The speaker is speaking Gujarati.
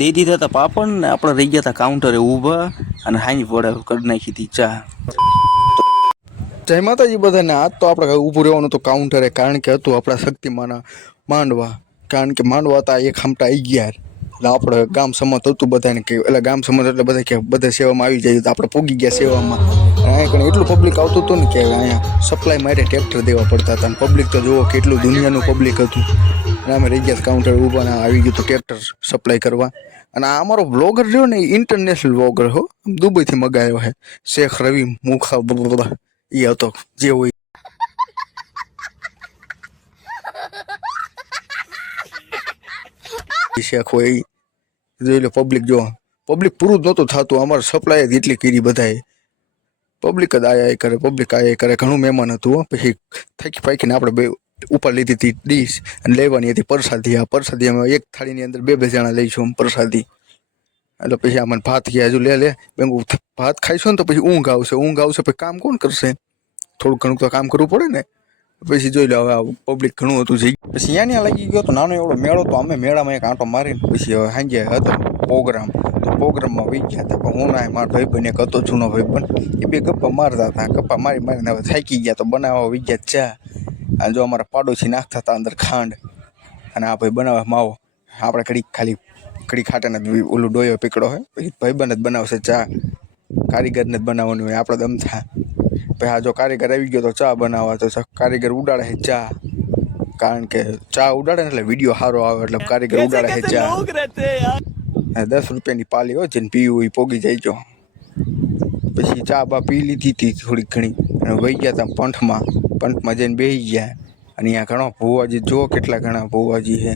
દઈ દીધા હતા પાપડ ને આપણે રહી ગયા હતા કાઉન્ટરે ઊભા અને હાઈ વડે કરી નાખી હતી ચા. જય માતાજી બધાને. આજ તો આપણે ઊભું રહેવાનું હતું કાઉન્ટરે, કારણ કે હતું આપણા શક્તિમાના માંડવા. કારણ કે માંડવા હતા એક હમટા આવી ગયા એટલે આપણે ગામ સમત હતું બધાને કે એટલે ગામ સમત એટલે બધા કે બધા સેવામાં આવી જાય તો આપણે પૂગી ગયા સેવામાં. અહીંયા કણે એટલું પબ્લિક આવતું હતું ને કે અહીંયા સપ્લાય માટે ટ્રેક્ટર દેવા પડતા હતા અને પબ્લિક તો જુઓ કેટલું દુનિયાનું પબ્લિક હતું. અને અમે રહી ગયા કાઉન્ટર ઊભા આવી ગયું હતું ટ્રેક્ટર સપ્લાય કરવા. અને આ અમારો બ્લોગર રહ્યો ને ઇન્ટરનેશનલ બ્લોગર હો, દુબઈથી મગાવ્યો છે, શેખ રવિ મુખા એ હતો જે હોય શેખ હોય એ જોઈ લો. પબ્લિક જો પબ્લિક પૂરું જ નહોતું થતું, અમારે સપ્લાય જ એટલી કરી બધાએ. પબ્લિક જ આયા કરે, પબ્લિક આયા કરે. ઘણું મહેમાન હતું. પછી થાકી પાકીને આપણે બે ઉપર લીધી હતી ડીશ અને લેવાની હતી પ્રસાદી. આ પ્રસાદી અમે એક થાળીની અંદર બે જણા લઈશું પ્રસાદી. એટલે પછી આ મને ભાત ગયા હજુ લે ભાત ખાઈશું ને તો પછી ઊંઘ આવશે પછી કામ કોણ કરશે? થોડું ઘણું તો કામ કરવું પડે ને. પછી જોઈ લો હવે પબ્લિક ઘણું હતું જઈ. પછી અહીંયા લાગી ગયો તો નાનો એવડો મેળો, તો અમે મેળામાં એક આંટો મારીને પછી હવે સાંજે હતો પ્રોગ્રામ, તો પ્રોગ્રામમાં વહી ગયા હતા. પણ હું ના મારો ભાઈબંધ એક હતો જૂનો ભાઈબંધ, એ બે ગપ્પા મારતા હતા. ગપ્પા મારીને હવે થાકી ગયા તો બનાવવા વહી ગયા ચા. અને જો અમારા પાડોશી નાખતા હતા અંદર ખાંડ અને આ ભાઈ બનાવે માવો. આપણે કડી ખાટાને ઓલું ડોયો પીકડો હોય, પછી ભાઈબંધ જ બનાવશે ચા. કારીગરને જ બનાવવાની હોય, આપણે દમ થાય. પછી આ જો કારીગર આવી ગયો તો ચા બનાવવા, તો કારીગર ઉડાડે છે ચા. કારણ કે ચા ઉડાડે ને એટલે વિડીયો સારો આવે, એટલે કારીગર ઉડાડે છે ચા. 10 રૂપિયાની પાલી હોય, જેને પીવું એ પોગી જાય જો. પછી ચા બા પી લીધી હતી થોડીક ઘણી અને વહી ગયા હતા પંથમાં જઈને બેસી ગયા. અને અહીંયા ઘણો ભુવાજી જો કેટલા ઘણા ભુવાજી છે.